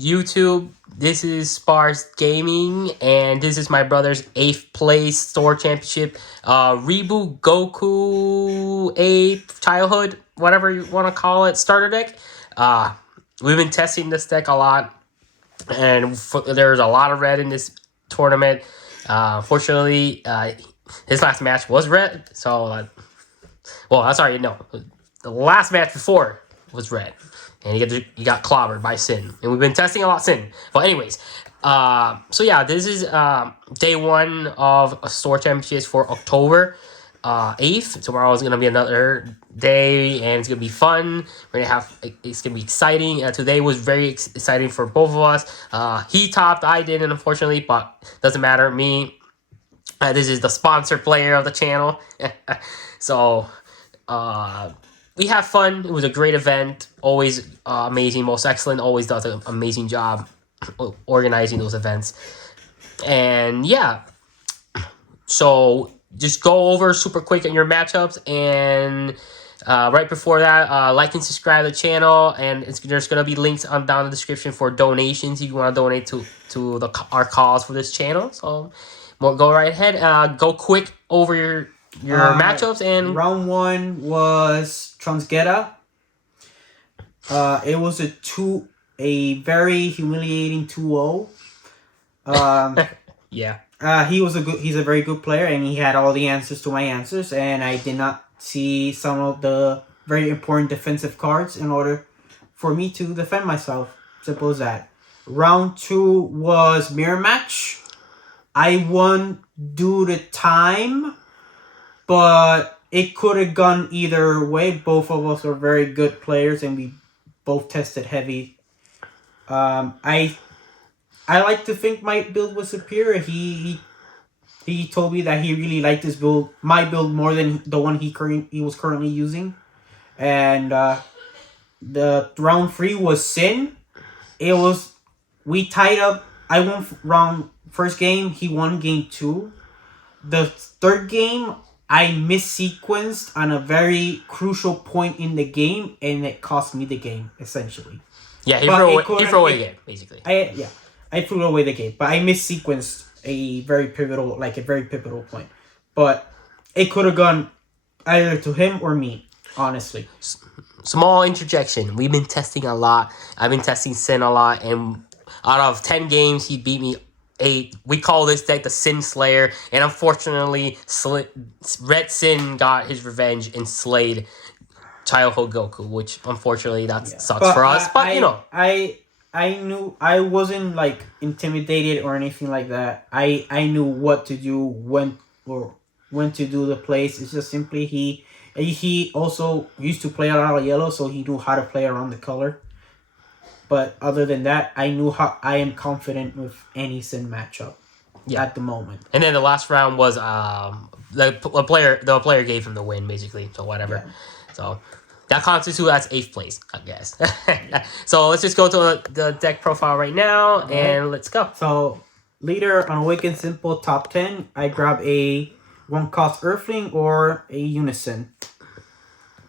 YouTube. This is Sparse Gaming, and this is my brother's 8th place store championship. Reboot Goku 8th childhood, whatever you want to call it, starter deck. We've been testing this deck a lot, and there's a lot of red in this tournament. Fortunately, his last match was red, so well, I'm sorry, no, the last match before was red, and he got clobbered by Sin, and we've been testing a lot Sin. But anyways, so yeah, this is day 1 of a store championships for October 8th. Tomorrow is gonna be another day, and it's gonna be fun. It's gonna be exciting. Today was very exciting for both of us. He topped, I didn't, unfortunately, but doesn't matter. This is the sponsored player of the channel. So we have fun. It was a great event. Always amazing. Most Excellent always does an amazing job organizing those events. And yeah, so just go over super quick on your matchups, and right before that, like and subscribe to the channel, and there's gonna be links down in the description for donations if you want to donate to our cause for this channel. So go right ahead. Go quick over your matchups. And round 1 was Transgeta. It was a very humiliating 2-0. Yeah. He's a very good player, and he had all the answers to my answers, and I did not see some of the very important defensive cards in order for me to defend myself. Simple as that. Round 2 was mirror match. I won due to time, but it could have gone either way. Both of us are very good players, and we both tested heavy. I like to think my build was superior. He told me that he really liked this build, my build, more than the one he was currently using. And the round 3 was Sin. We tied up. I won first game. He won game 2. The third game, I missequenced on a very crucial point in the game, and it cost me the game, essentially. Yeah, he threw away the game, basically. I threw away the game, but I missequenced a very pivotal point. But it could have gone either to him or me, honestly. Small interjection. We've been testing a lot. I've been testing Sin a lot, and out of 10 games, he beat me 8. We call this deck the Sin Slayer, and unfortunately, Red Sin got his revenge and slayed childhood Goku, which unfortunately sucks for us. But you know, I knew I wasn't like intimidated or anything like that. I knew what to do, when to do the plays. It's just simply he also used to play a lot of yellow, so he knew how to play around the color. But other than that, I knew how I am confident with any Sin matchup at the moment. And then the last round was the player gave him the win, basically. So whatever. Yeah. So that constitutes as 8th place, I guess. So let's just go to the deck profile right now, and let's go. So leader on Awakened Simple top 10, I grab a 1-cost Earthling or a Unison.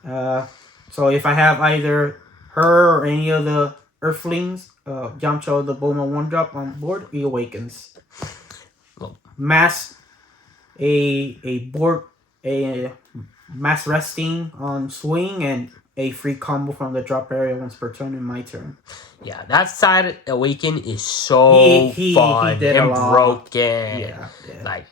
So if I have either her or any of the Earthlings, Yamcha the Bulma 1-drop on board, he awakens. Mass mass resting on swing, and a free combo from the drop area once per turn in my turn. Yeah, that side Awaken is so fun and broken. Yeah. Like,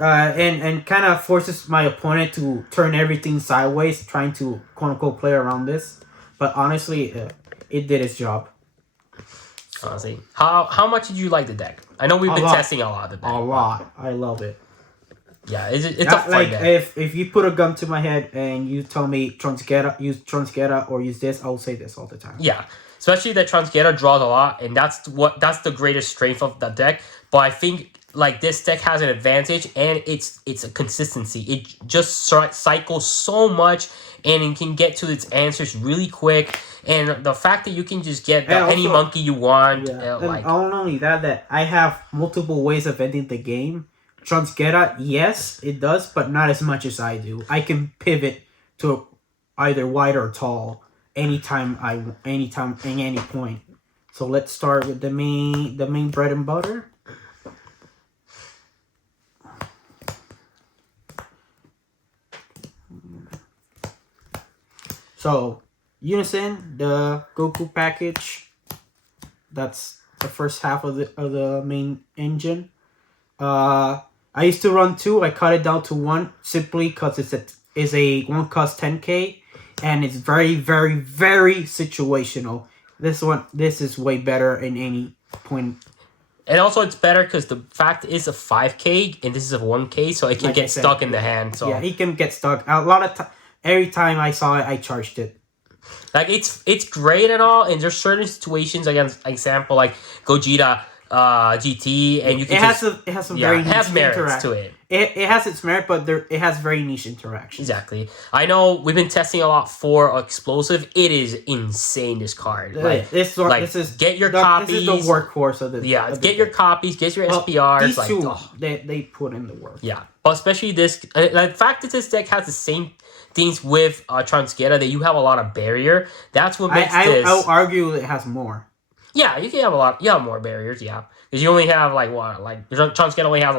and kind of forces my opponent to turn everything sideways, trying to quote unquote play around this. But honestly, it did its job. Honestly, how much did you like the deck? I know we've been testing a lot of the deck. A lot. I love it. Yeah, it's a fun like deck. If you put a gun to my head and you tell me use Transgeta or use this, I'll say this all the time. Yeah, especially that Transgeta draws a lot, and that's the greatest strength of the deck. But I think like this deck has an advantage, and it's a consistency. It just cycles so much, and it can get to its answers really quick. And the fact that you can just get any monkey you want, not only that I have multiple ways of ending the game. Transgeta, yes, it does, but not as much as I do. I can pivot to either wide or tall anytime in any point. So let's start with the main bread and butter. So Unison, the Goku package. That's the first half of the main engine. I used to run 2. I cut it down to 1 simply because it's a 1 cost 10K, and it's very, very, very situational. This is way better in any point. And also, it's better because the fact is a 5K and this is a 1K, so it can get stuck in the hand. So yeah, he can get stuck a lot of time. Every time I saw it, I charged it. Like it's great and all, and there's certain situations, against example like Gogeta GT, and you can it has some very niche merits to it. It has its merit, but it has very niche interactions. Exactly. I know we've been testing a lot for explosive. It is insane, this card. This is get your copies. This is the workhorse of the get your copies, get your SPRs. These two, they put in the work. Yeah, but especially this. The fact that this deck has the same things with Transgeta, that you have a lot of barrier. That's what makes this. I'll argue it has more. Yeah, you can have a lot. You have more barriers. Yeah, because you only have Transgeta only has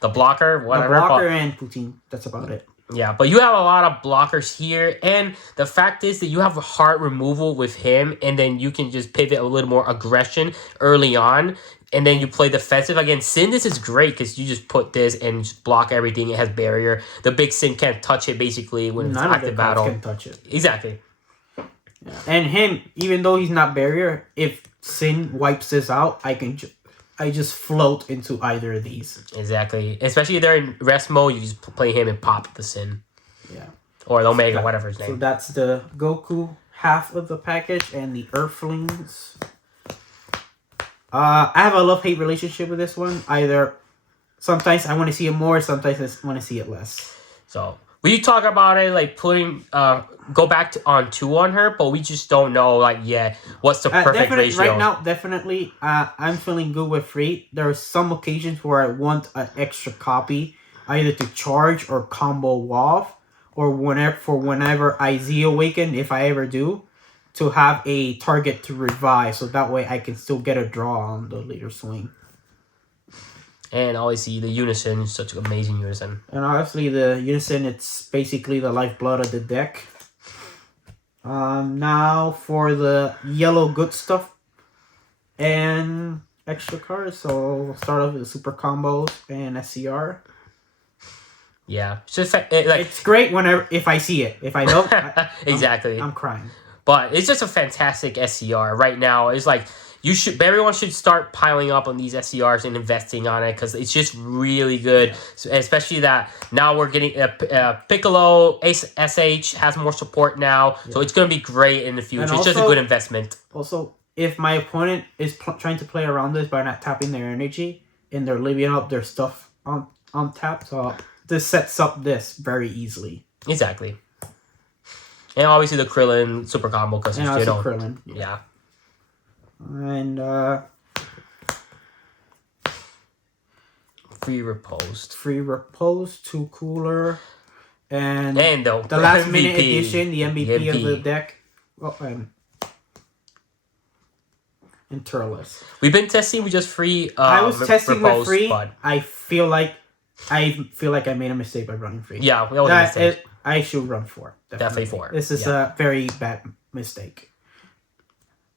the blocker, whatever. The blocker and Poutine. That's about it. Yeah, but you have a lot of blockers here, and the fact is that you have a heart removal with him, and then you can just pivot a little more aggression early on, and then you play defensive. Again, Sin, this is great because you just put this and just block everything. It has barrier. The big Sin can't touch it basically when it's active battle. None of the cards can touch it. Exactly. Yeah. And him, even though he's not barrier, if Sin wipes this out, I just float into either of these. Exactly. Especially if they're in rest mode, you just play him and pop the Sin. Yeah. Or the Omega, whatever his name. So that's the Goku half of the package and the Earthlings. I have a love-hate relationship with this one. Either sometimes I want to see it more, sometimes I want to see it less. So we talk about it like putting go back on 2 on her, but we just don't know yet what's the perfect ratio. Right now, definitely, I'm feeling good with 3. There are some occasions where I want an extra copy, either to charge or combo off, or whenever I Z awaken, if I ever do, to have a target to revive, so that way I can still get a draw on the later swing. And obviously the Unison, such an amazing Unison. And obviously the Unison, it's basically the lifeblood of the deck. Now for the yellow good stuff and extra cards. So we'll start off with the super combos and SCR. Yeah, it's just it's great if I see it. If I don't, exactly, I'm crying. But it's just a fantastic SCR right now. It's everyone should start piling up on these SCRs and investing on it because it's just really good. So, especially that now we're getting Piccolo SH has more support now, so it's gonna be great in the future. It's just a good investment. Also, if my opponent is trying to play around this by not tapping their energy and they're leaving up their stuff on tap, so this sets up this very easily. Exactly. And obviously the Krillin super combo because it's Krillin. Yeah. And free repose, 2 cooler, and the last MVP, minute edition, the MVP of the deck. Oh, and Turles. We've been testing with just free. I was testing with free. But I feel like I made a mistake by running free. Yeah, we always made a mistake. I should run 4. Definitely 4. This is a very bad mistake.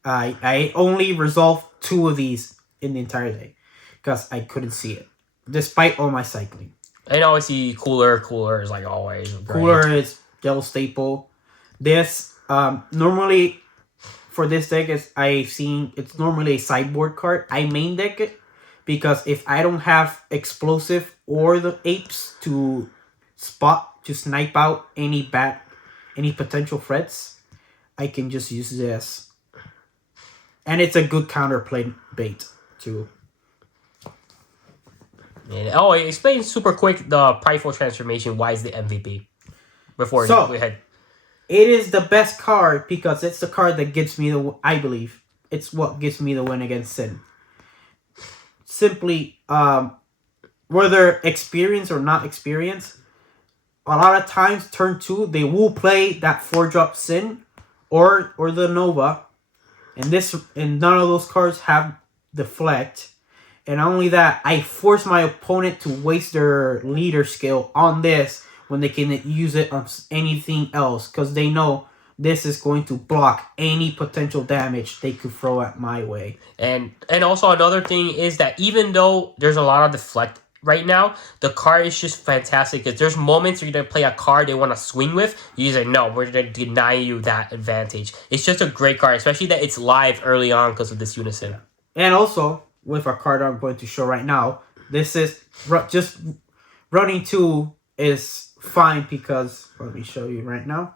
I only resolved 2 of these in the entire day because I couldn't see it, despite all my cycling. And obviously, cooler is like always. Great. Cooler is yellow staple. This normally for this deck it's normally a sideboard card. I main deck it because if I don't have explosive or the apes to snipe out any potential threats, I can just use this. And it's a good counterplay bait too. And, explain super quick the Prideful Transformation. Why is the MVP? Before we head. It is the best card because it's the card that gives me I believe it's what gives me the win against Sin. Simply, whether experience or not experience, a lot of times turn 2 they will play that 4-drop Sin or the Nova. and none of those cards have deflect. And not only that, I force my opponent to waste their leader skill on this when they can use it on anything else, because they know this is going to block any potential damage they could throw at my way. And also another thing is that even though there's a lot of deflect right now, the card is just fantastic because there's moments you're going to play a card they want to swing with. You say, no, we're going to deny you that advantage. It's just a great card, especially that it's live early on because of this unison. And also, with a card I'm going to show right now, this is just running 2 is fine because, let me show you right now,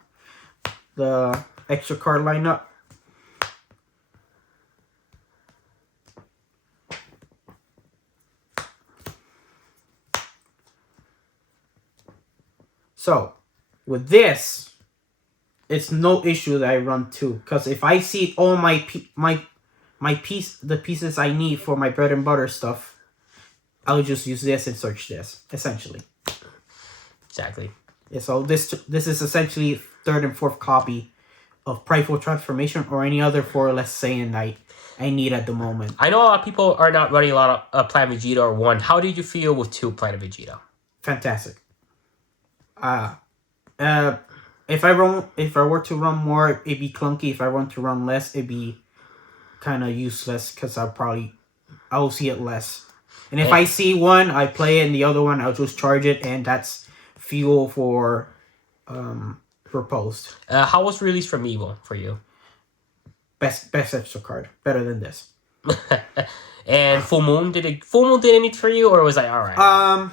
the extra card lineup. So, with this, it's no issue that I run 2, because if I see all the pieces I need for my bread and butter stuff, I'll just use this and search this, essentially. Exactly. Yeah, so this is essentially 3rd and 4th copy of Prideful Transformation or any other 4-less Saiyan Knight I need at the moment. I know a lot of people are not running a lot of Planet Vegeta or 1. How did you feel with 2 Planet Vegeta? Fantastic. If I were to run more, it'd be clunky. If I want to run less, it'd be kind of useless because I'll see it less. And if I see one, I play it, and the other one, I'll just charge it, and that's fuel for post. How was release from Evo for you? Best extra card, better than this. And Full Moon did anything for you, or was I all right?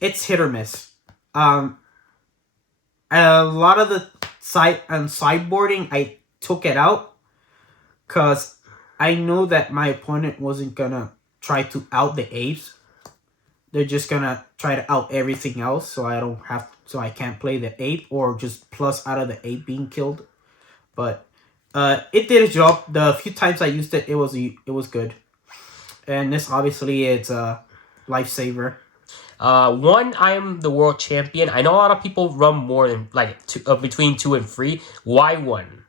It's hit or miss. A lot of the sideboarding, I took it out because I know that my opponent wasn't gonna try to out the apes. They're just gonna try to out everything else, so I can't play the ape or just plus out of the ape being killed. But it did a job. The few times I used it, it was good. And this obviously it's a lifesaver. 1, I am the world champion. I know a lot of people run more than between 2 and 3. Why 1?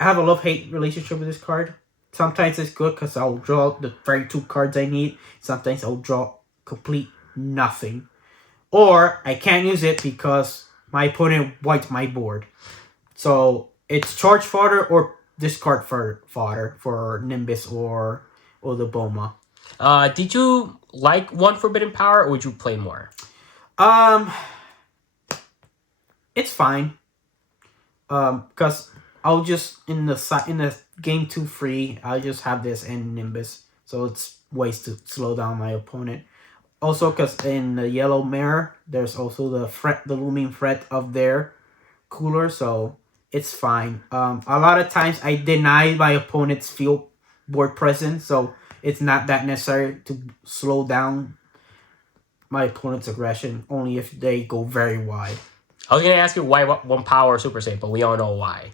I have a love-hate relationship with this card. Sometimes it's good because I'll draw the very 2 cards I need. Sometimes I'll draw complete nothing. Or I can't use it because my opponent wiped my board. So it's charge fodder or discard fodder for Nimbus or the Boma. Did you like 1 Forbidden Power, or would you play more? It's fine. Because I'll just in the game 2 free, I'll just have this and Nimbus, so it's ways to slow down my opponent. Also, because in the yellow mirror, there's also the looming threat of their cooler, so it's fine. A lot of times I deny my opponent's field board presence, so it's not that necessary to slow down my opponent's aggression, only if they go very wide. I was going to ask you why 1 Power Super Saiyan, but we all know why.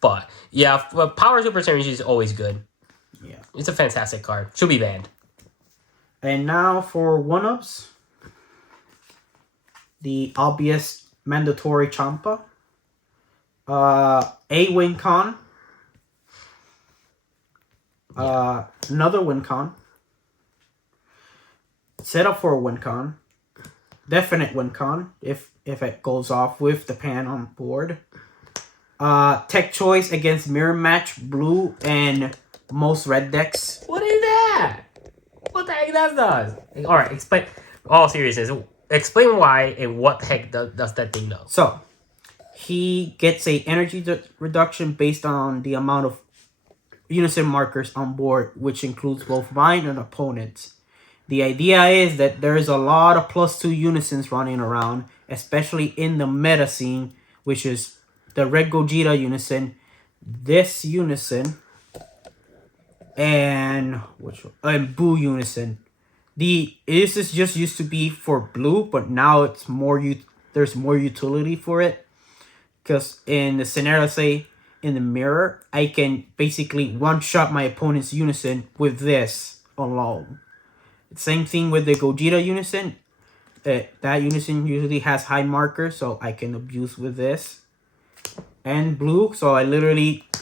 But, yeah, Power Super Saiyan is always good. Yeah. It's a fantastic card. Should be banned. And now for 1-ups. The obvious mandatory Champa. A WinCon. Another WinCon. Set up for a WinCon. Definite WinCon if it goes off with the pan on board. Tech choice against mirror match blue and most red decks. What is that? What the heck that does? All right, explain. All seriousness, explain why and what the heck does that thing do? So, he gets a energy reduction based on the amount of unison markers on board, which includes both mine and opponents. The idea is that there is a lot of +2 unisons running around, especially in the meta scene, which is the Red Gogeta unison, this unison, and Boo unison. This is just used to be for blue, but now it's there's more utility for it. Because in the scenario, say in the mirror, I can basically one-shot my opponent's unison with this alone. Same thing with the Gogeta unison. That unison usually has high markers, so I can abuse with this. And blue, so I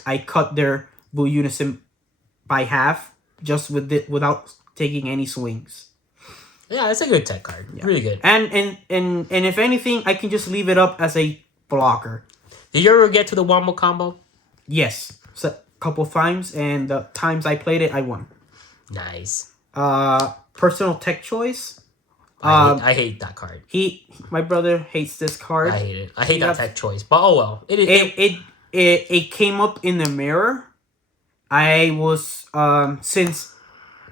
I cut their blue unison by half just with it without taking any swings. Yeah, it's a good tech card. Yeah. Really good. And if anything, I can just leave it up as a blocker. Did you ever get to the wombo combo? Yes, so, a couple times, and the times I played it, I won. Nice. Personal tech choice. I hate that card. My brother hates this card. I hate it. I hate that tech choice. But oh well. It came up in the mirror. I was since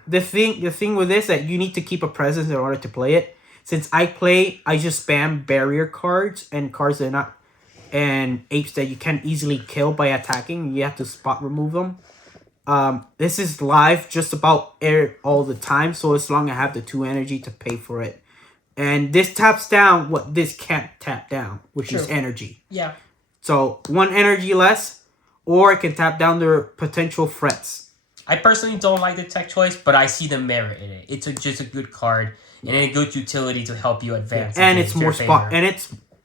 the thing with this that you need to keep a presence in order to play it. Since I just spam barrier cards and cards that are not and apes that you can't easily kill by attacking. You have to spot remove them. This is live just about all the time, so as long as I have the 2 energy to pay for it. And this taps down what this can't tap down, which is energy. Yeah. So 1 energy less, or it can tap down their potential threats. I personally don't like the tech choice, but I see the merit in it. It's just a good card and a good utility to help you advance. And it's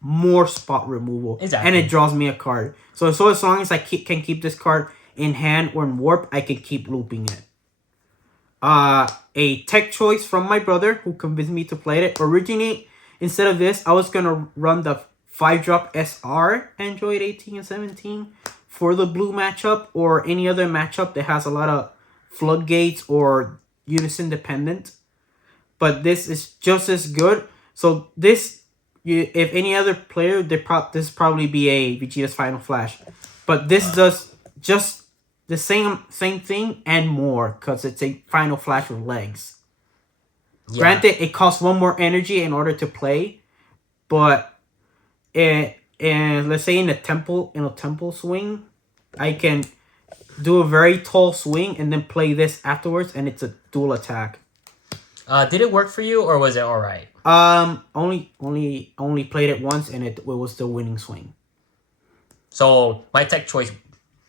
more spot removal. Exactly. And it draws me a card. So as long as I can keep this card in hand or in warp, I can keep looping it. A tech choice from my brother who convinced me to play it. Originally, instead of this, I was gonna run the 5-drop SR Android 18 and 17 for the blue matchup or any other matchup that has a lot of floodgates or unison dependent. But this is just as good. So this, if any other player, this probably be a Vegeta's Final Flash. But this does just the same thing and more because it's a Final Flash with legs. Yeah. Granted, it costs 1 more energy in order to play, but and let's say in a temple swing, I can do a very tall swing and then play this afterwards, and it's a dual attack. Did it work for you, or was it all right? Only played it once, and it was the winning swing. So my tech choice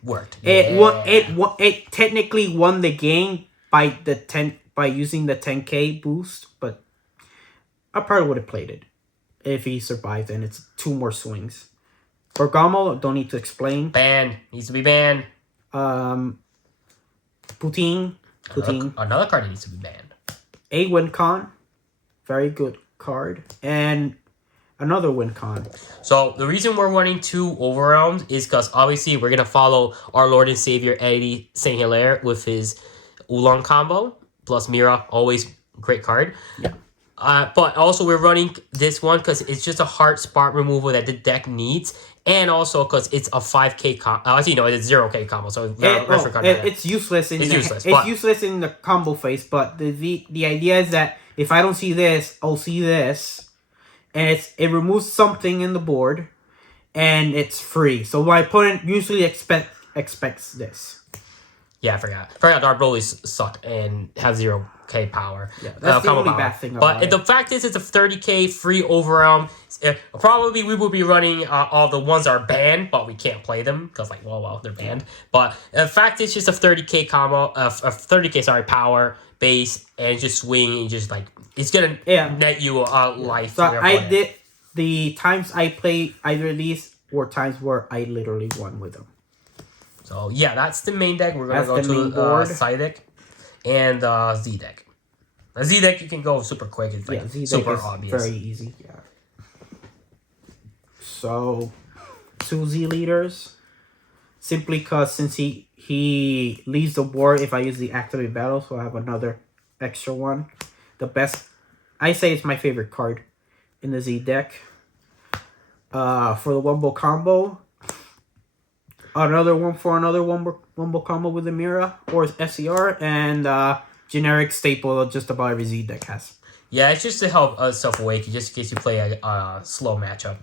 worked. It technically won the game by using the 10K boost, but I probably would have played it if he survived, and it's 2 more swings. Bergamo, don't need to explain. Banned. Needs to be banned. Poutine. Another card that needs to be banned. A win con. Very good card. And another win con. So the reason we're running 2 overwhelms is because obviously we're going to follow our Lord and Savior Eddie St. Hilaire with his Oolong combo. Plus Mira, always great card. Yeah. But also we're running this one because it's just a hard spot removal that the deck needs. And also because it's a 5K combo. Actually, no, it's 0K combo. So it's useless. It's useless in the combo phase. But the idea is that if I don't see this, I'll see this. And it removes something in the board. And it's free. So my opponent usually expects this. Yeah, I forgot our Broly's suck and have 0K power. Yeah, that's the only bad thing about it. But the fact is, it's a 30K free overwhelm. Probably we will be running all the ones that are banned, but we can't play them because, like, well, they're banned. But the fact is, just a 30K combo, a 30K power base, and just swing and just like it's gonna net you a life. So I did the times I played either of these were times where I literally won with them. So yeah, that's the main deck. We're gonna go to side deck and Z deck. The Z deck you can go super quick. It's like super obvious. Very easy. Yeah. So 2 Z leaders, simply because since he leaves the board if I use the activate battle, so I have another extra one. The best, I say it's my favorite card in the Z deck. For the Wombo combo. Another one for another Wombo combo with the Mira or SCR, and generic staple of just about every Z deck has. Yeah, it's just to help self-awake, just in case you play a slow matchup.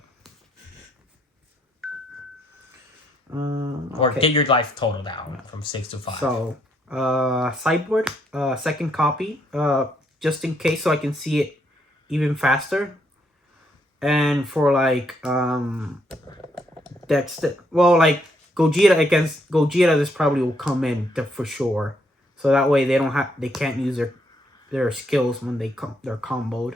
Or get your life total down from 6 to 5. So, sideboard, second copy, just in case so I can see it even faster. And for like, like Gogeta against Gogeta, this probably will come in for sure. So that way they can't use their skills when they're comboed.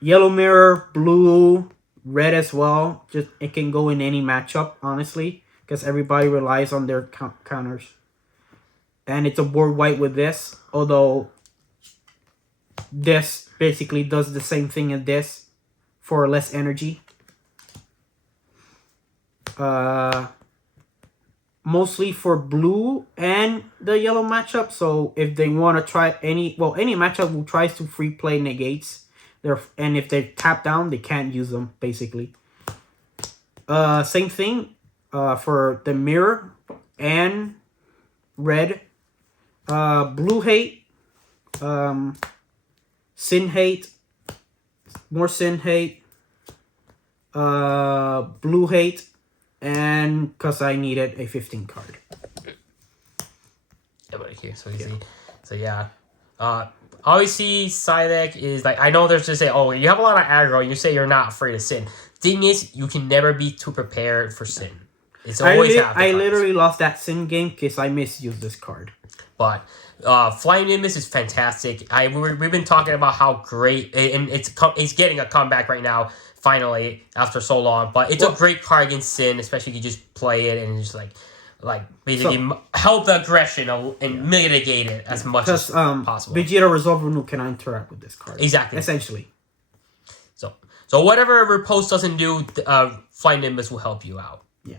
Yellow mirror, blue, red as well. Just it can go in any matchup, honestly. because everybody relies on their counters. And it's a board white with this, although this basically does the same thing as this for less energy. Mostly for blue and the yellow matchup. So if they want to try any matchup who tries to free play negates, and if they tap down, they can't use them basically. Same thing for the mirror and red. Blue hate, sin hate, more sin hate, blue hate, and because I needed a 15 card. Here, so you see, so yeah. Obviously, side deck is like, I know there's just say, oh, you have a lot of aggro, you say you're not afraid of sin. Thing is, you can never be too prepared for sin. It's always I literally lost that sin game because I misused this card. But Flying Nimbus is fantastic. We've been talking about how great, and it's getting a comeback right now, finally, after so long. But it's a great card against Sin, especially if you just play it and just like basically help the aggression and mitigate it as much as possible. Vegeta Resolve Renew cannot interact with this card. Exactly. Essentially. So whatever Riposte doesn't do, Flying Nimbus will help you out. Yeah.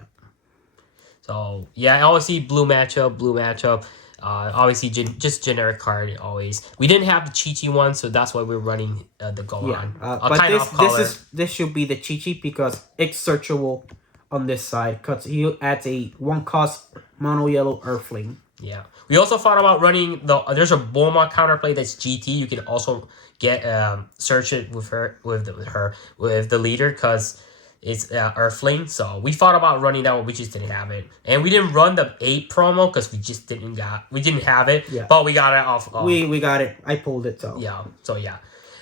So yeah, obviously blue matchup. Obviously, just generic card always. We didn't have the Chi-Chi one, so that's why we're running the Gohan. But this should be the Chi-Chi because it's searchable on this side because he adds a 1-cost mono yellow Earthling. Yeah. We also thought about running there's a Bulma counterplay that's GT. You can also get search it with the leader because it's Earthling. So we thought about running that one, we just didn't have it, and we didn't run the 8 promo because we didn't have it. Yeah. But we got it off. We got it. I pulled it. So yeah. So yeah.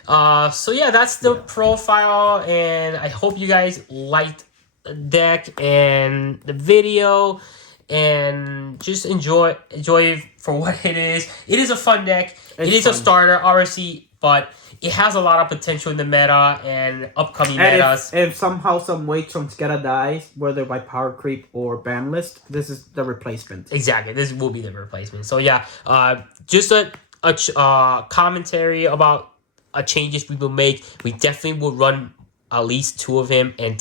That's the profile, and I hope you guys liked the deck and the video, and just enjoy for what it is. It is a fun deck. It is a starter, obviously, but it has a lot of potential in the meta and upcoming metas. If somehow, some way, Trunksgeta dies, whether by power creep or ban list, this is the replacement. Exactly, this will be the replacement. So yeah, just a commentary about changes we will make. We definitely will run at least 2 of him and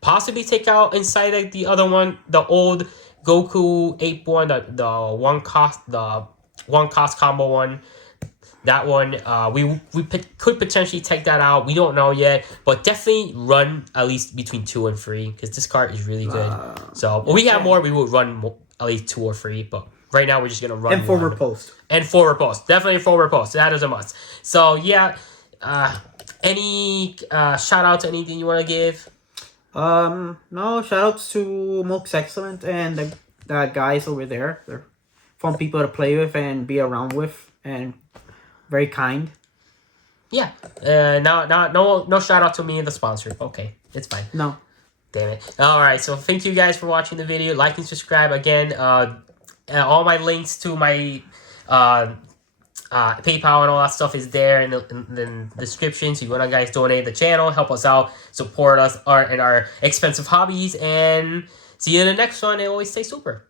possibly take out inside like the other one, the old Goku 8-1, the one cost combo one. That one, we could potentially take that out. We don't know yet, but definitely run at least between 2 and 3 because this card is really good. So when we have more, we will run at least 2 or 3. But right now, we're just gonna run. And 4 Riposte. And 4 Riposte, definitely 4 Riposte. That is a must. So yeah, any shout out to anything you want to give? No, shout outs to Moke's Excellent and the guys over there. They're fun people to play with and be around with, and very kind. Yeah. No shout out to me and the sponsor. Okay, it's fine. No. Damn it. All right. So thank you guys for watching the video. Like and subscribe again. All my links to my PayPal and all that stuff is there in the description. So you want to guys donate the channel, help us out, support us in our expensive hobbies, and see you in the next one. And always stay super.